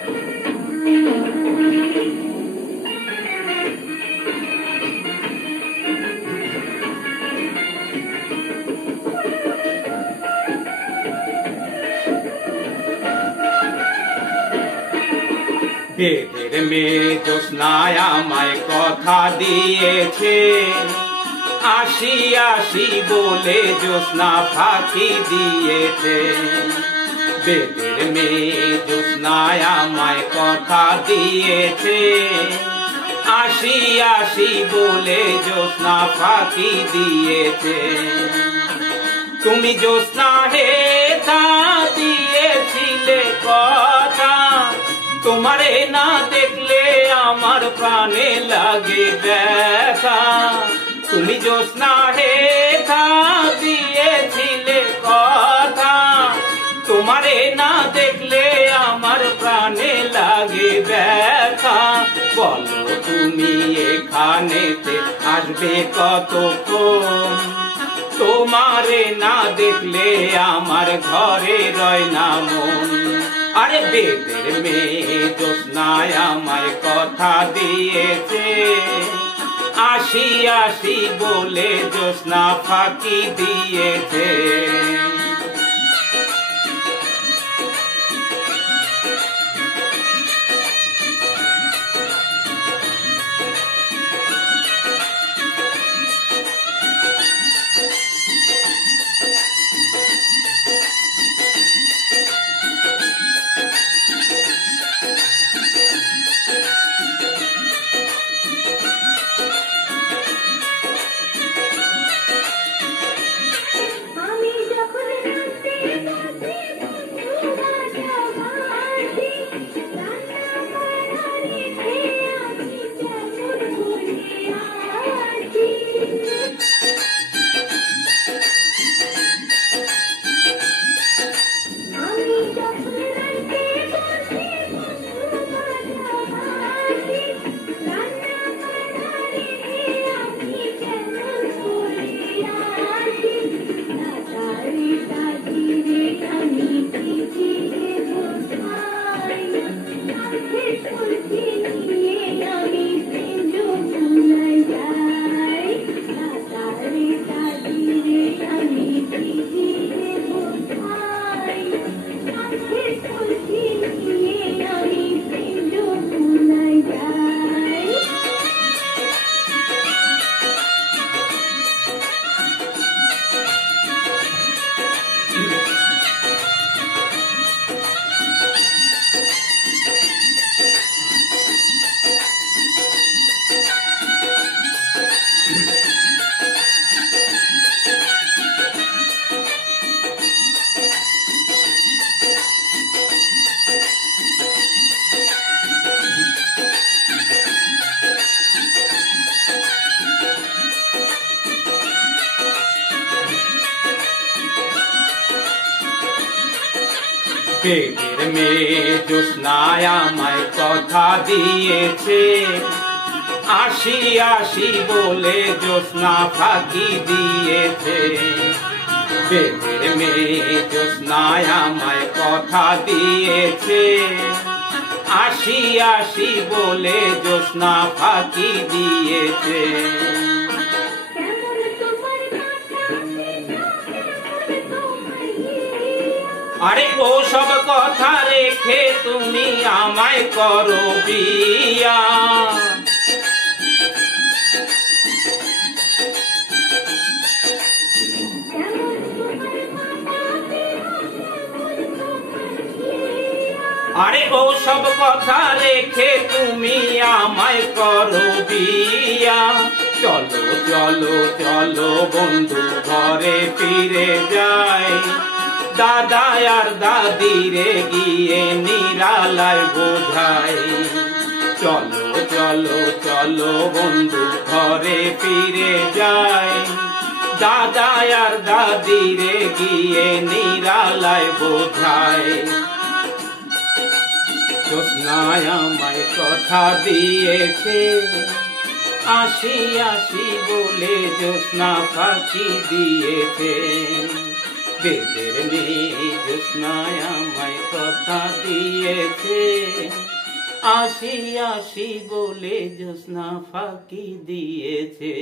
বেদের মেয়ে জ্যোৎস্নায় আমায় কথা দিয়েছে, আসি আসি বলে জ্যোৎস্না ফাঁকি দিয়েছে। বেদের মেয়ে জ্যোৎস্নায় আমায় কথা দিয়েছে, আসি আসি বলে জ্যোৎস্না ফাঁকি দিয়েছে। তুমি জ্যোৎস্না হে তা দিয়েছিলে কথা, তোমারে না দেখলে আমার প্রাণে লাগে ব্যথা। তুমি জ্যোৎস্না হে তা দিয়েছিলে কথা, তোমারে না দেখলে আমার প্রাণে লাগে ব্যথা। বলো তুমি এখানেতে আসবে কতক্ষণ, তোমারে না দেখলে আমার ঘরে রয় না মন। আরে বেদের মেয়ে জ্যোৎস্নায় আমায় কথা দিয়েছে, আসি আসি বলে জ্যোৎস্না ফাঁকি দিয়েছে। বেদের মেয়ে জ্যোৎস্নায় আমায় কথা দিয়েছে, আসি আসি বলে জ্যোৎস্না ফাঁকি দিয়েছে। বেদের মেয়ে জ্যোৎস্নায় আমায় কথা দিয়েছে, আসি আসি বলে জ্যোৎস্না ফাঁকি দিয়েছে। আরে ও সব কথা রেখে তুমি আমায় করো বিয়া, আরে ও সব কথা রেখে তুমি আমায় করো বিয়া। চলো চলো চলো বন্ধু ঘরে ফিরে যাই, দাদা আর দাদিরে গিয়ে নিরালায় বোঝাই। চলো চলো চলো বন্ধু ঘরে ফিরে যাই, দাদা আর দাদিরে গিয়ে নিরালায় বোঝাই। জ্যোৎস্নায় আমায় কথা দিয়েছে, আসি আসি বলে জ্যোৎস্না ফাঁকি দিয়েছে। বেদের মেয়ে জ্যোৎস্নায় আমায় কথা দিয়েছে, আসি আসি বলে জ্যোৎস্না ফাঁকি দিয়েছে।